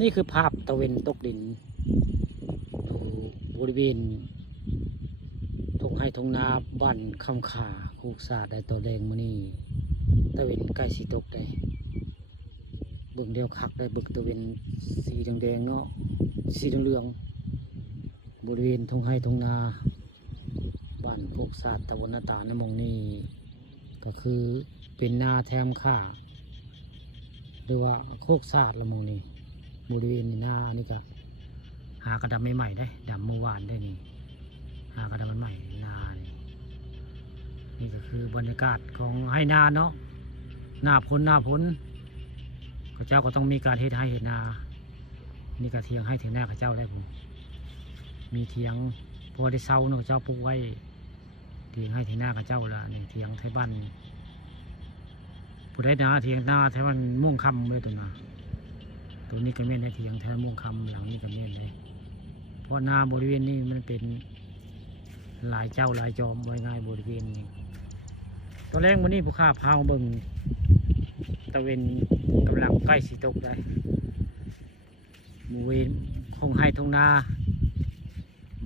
นี่คือภาพตะเวนตกดินอยู่บริเวณทงไห้ทงนาบ้านคำขาคูกศาสตร์ได้ตัวแดงมานี่ตะเวนใกล้สีตกได้เบิ่งเดียวคักได้เบิ่งตะเวนสีแดงๆเนาะสีเหลืองๆบริเวณทงไห้ทงนาบ้านโคกศาสตร์ตะวันนาตาในมองนี่ก็คือเป็นนาแถมข่าหรือว่าโคกศาสตร์ละมองนี่บริเวณนาอันนี้ก็หากระดำใหม่ๆได้ดำเมื่อวานได้นี่หากระดำใหม่นานี่ก็คือบรรยากาศของให้นาเนาะหน้าพ้นข้าเจ้าก็ต้องมีการเฮ็ดให้เฮ็ดนานี่ก็เทียงให้เทียงหน้าข้าเจ้าได้ผมมีเทียงพอได้เซาเนาะข้าเจ้าปลูกไว้เทียงให้เทียงหน้าข้าเจ้าละนี่เทียงไทยบ้านผู้ใดนาเทียงหน้าไทยบ้านม่วงคำเลยตัวนาตัวนี้ก็แม่นในเทียงไทยม่วงคำหลังนี้ก็แม่นเลยเพราะนาบริเวณนี้มันเป็นหลายเจ้าหลายจอมไว้ง่ายบริเวณนี้ตอนแรกวันนี้ผู้ข้าพาเบิ่งตะเวนกำลังใกล้สีตกได้หมู่เวนคงให้ทงนา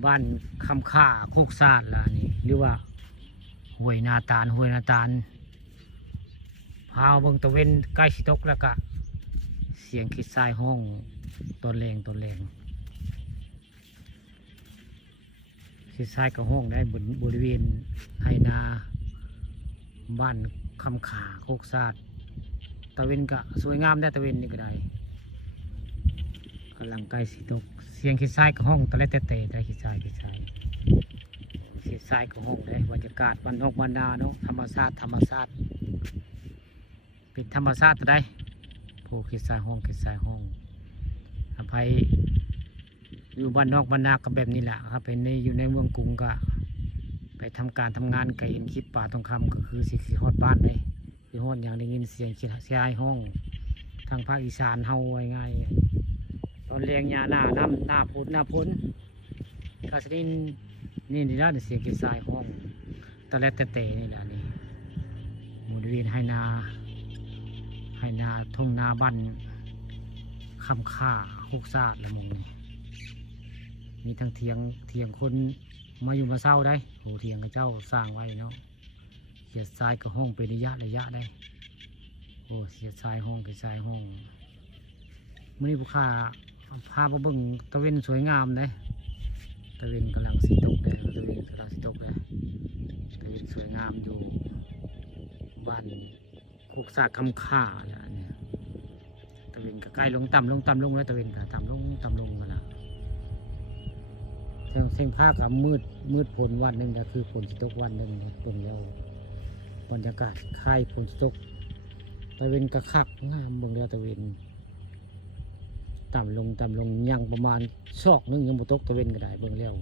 บ้านคำข่าโคกศาสตร์ล่ะนี่หรือว่าห้วยนาตาลพาเบิ่งตะเวนใกล้สีตกแล้วก็เสียงขีดทรายห้องตอนแรงขีดทรายกับห้องได้บริเวณไฮนาบ้านคำขาโคกศาสตร์ตะเวนก็สวยงามได้ตะเวนนี่ก็ได้กำลังใกล้สีตกเสียงขีดทรายกับห้องตะเล็ดเตะได้ขีดทรายขีดทรายกับห้องได้บรรยากาศบ้านนอกบ้านนาเนาะธรรมชาติเป็นธรรมชาติได้โผล่ขีดทรายห้องอภัยอยู่บ้านนอกบ้านนาก็แบบนี้แหละครับเป็นอยู่ในเมืองกรุงก็ไปทำงานไก่เห็นคลิปป่าทองคำก็คือสิฮอดบ้านเลยสิฮอดอย่างได้ยินเสียงขีดทรายห้องทางภาคอีสานเฮาไว้ง่ายตอนเลี้ยงยาหน้าพ้นกาสนินนี่ด้านเสียงขีดทรายห้องตะเล็ดเตะนี่แหละนี่บริเวณให้นาทุ่งนาบ้านคำข่าโคกศาสตร์ละมงมีทั้งเถียงคนมาอยู่มาเศร้าได้โหเถียงกับเจ้าสร้างไว้เนาะเสียดทรายกับห้องเป็นระยะได้โอ้เสียดทรายห้องมื่อนี้ผู้ข้าพาไปเบิ่งตะเวนสวยงามเลยตะเวนกำลังสีตกเลยตะเวนสวยงามอยู่บ้านโคกศาสตร์คำข่าเนี่ยตะเวนก็ใกล้ลงต่ำลงแล้วตะเวนก็ต่ำลงกันละเส้นภาคกับมืดฝนวันหนึ่งก็คือฝนตกวันหนึ่งตรงแล้วบรรยากาศคล้ายฝนตกตะเวนกระคักงามเบิ่งแล้วตะเวนต่ำลงยังประมาณซอกนึงยังบ่ตกตะเวนก็ได้เบิ่งแล้ว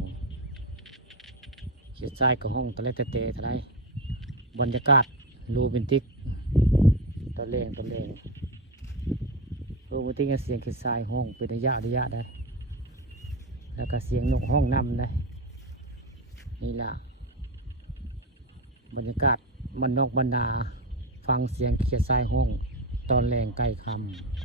เสียใจกับห้องตะเล็ดเตะทลายบรรยากาศโรแมนติกตะแรงโรแมนติกเสียงขีดทรายห้องเป็นระยะได้แล้วก็เสียงนกห้องนำได้นี่ล่ะบรรยากาศมันนอกบรรดาฟังเสียงขีดทรายห้องตอนแรงใกล้คำ